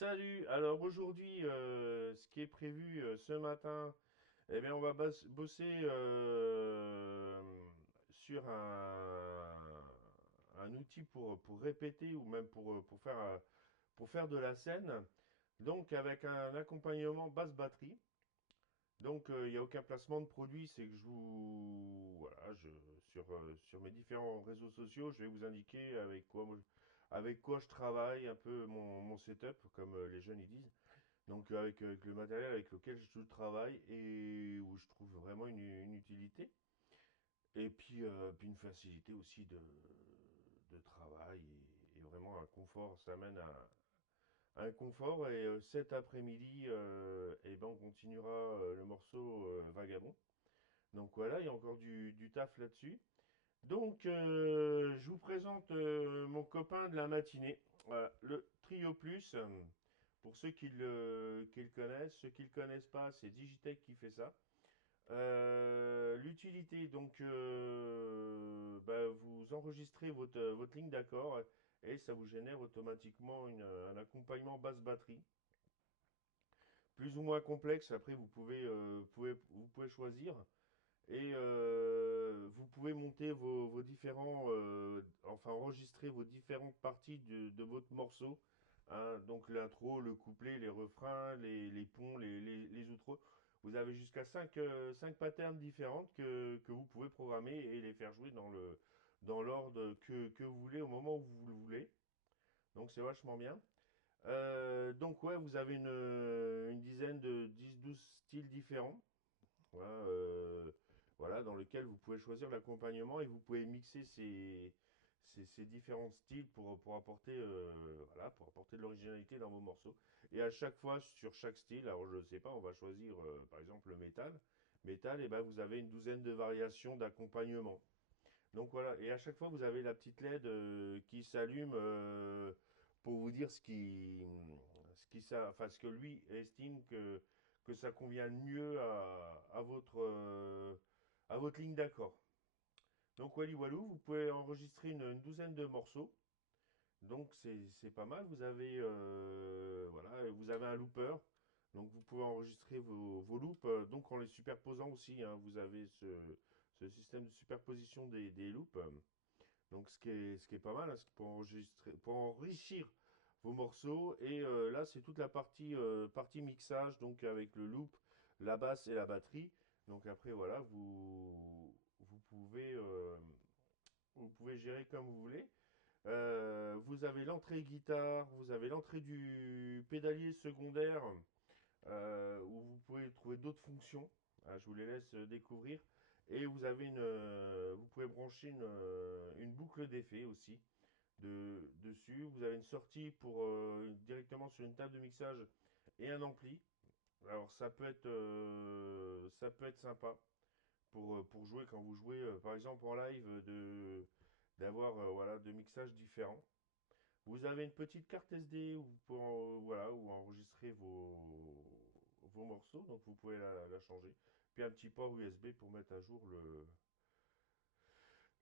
Salut, alors aujourd'hui, ce qui est prévu ce matin, eh bien, on va bosser sur un outil pour répéter ou même pour faire de la scène, donc avec un accompagnement basse batterie. Donc, il n'y a aucun placement de produit, c'est que voilà, sur mes différents réseaux sociaux, je vais vous indiquer avec quoi je travaille, un peu mon setup, comme les jeunes ils disent. Donc, avec le matériel avec lequel je travaille et où je trouve vraiment une utilité. Et puis une facilité aussi de travail et vraiment un confort, ça amène à un confort. Et cet après-midi, eh ben, on continuera le morceau Vagabond. Donc voilà, il y a encore du taf là-dessus. Donc, je vous présente mon copain de la matinée, voilà, le Trio Plus. Pour ceux qui le connaissent, ceux qui ne le connaissent pas, c'est Digitech qui fait ça. L'utilité, donc, bah, vous enregistrez votre ligne d'accord et ça vous génère automatiquement un accompagnement basse batterie, plus ou moins complexe. Après, vous pouvez choisir. Et vous pouvez monter vos différents, enfin enregistrer vos différentes parties de votre morceau, hein. Donc l'intro, le couplet, les refrains, les ponts, les outros. Vous avez jusqu'à 5 patterns différentes que vous pouvez programmer et les faire jouer dans l'ordre que vous voulez au moment où vous le voulez. Donc c'est vachement bien. Donc ouais, vous avez une dizaine de 10-12 styles différents. Voilà, voilà, dans lequel vous pouvez choisir l'accompagnement et vous pouvez mixer ces différents styles pour apporter, voilà, pour apporter de l'originalité dans vos morceaux. Et à chaque fois, sur chaque style, alors je ne sais pas, on va choisir par exemple le métal. Métal, et ben vous avez une douzaine de variations d'accompagnement. Donc voilà, et à chaque fois, vous avez la petite LED qui s'allume pour vous dire enfin, ce que lui estime que ça convient le mieux à votre ligne d'accord. Donc Wally Walou, vous pouvez enregistrer une douzaine de morceaux. Donc c'est pas mal. Voilà, vous avez un looper. Donc vous pouvez enregistrer vos loops, donc en les superposant aussi, hein. Vous avez ce système de superposition des loops. Donc ce qui est pas mal, hein, pour enrichir vos morceaux. Et là, c'est toute la partie mixage, donc avec le loop, la basse et la batterie. Donc après, voilà, vous pouvez gérer comme vous voulez. Vous avez l'entrée guitare, vous avez l'entrée du pédalier secondaire, où vous pouvez trouver d'autres fonctions. Ah, je vous les laisse découvrir. Et vous pouvez brancher une boucle d'effet aussi dessus. Vous avez une sortie pour directement sur une table de mixage et un ampli. Alors ça peut être sympa pour jouer quand vous jouez par exemple en live d'avoir voilà deux mixages différents. Vous avez une petite carte SD où vous pouvez voilà où enregistrer vos morceaux, donc vous pouvez la changer. Puis un petit port USB pour mettre à jour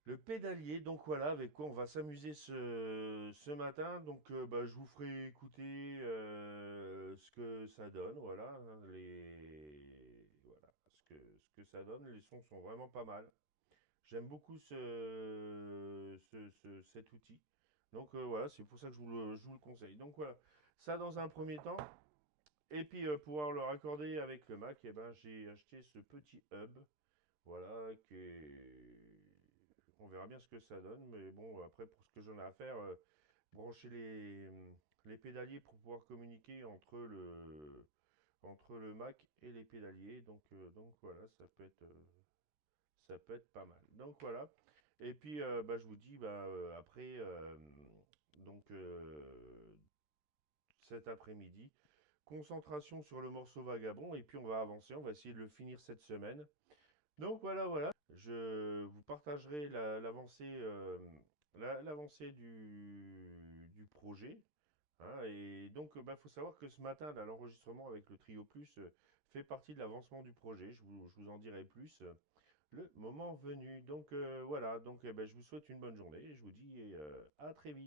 le pédalier. Donc voilà, avec quoi on va s'amuser ce matin. Donc bah, je vous ferai écouter ce que ça donne. Voilà, hein, voilà ce que ça donne. Les sons sont vraiment pas mal. J'aime beaucoup cet outil. Donc voilà, c'est pour ça que je vous le conseille. Donc voilà, ça dans un premier temps. Et puis pouvoir le raccorder avec le Mac, eh ben, j'ai acheté ce petit hub. Voilà, on verra bien ce que ça donne. Mais bon, après, pour ce que j'en ai à faire, brancher les pédaliers pour pouvoir communiquer entre le Mac et les pédaliers. Donc voilà, ça peut être pas mal. Donc voilà. Et puis bah, je vous dis bah, après donc cet après-midi, concentration sur le morceau Vagabond et puis on va avancer, on va essayer de le finir cette semaine. Donc voilà, voilà. Je vous partagerai l'avancée du projet, hein. Et donc, il faut savoir que ce matin, là, l'enregistrement avec le Trio Plus fait partie de l'avancement du projet. Je vous en dirai plus le moment venu. Donc voilà, donc je vous souhaite une bonne journée et je vous dis à très vite.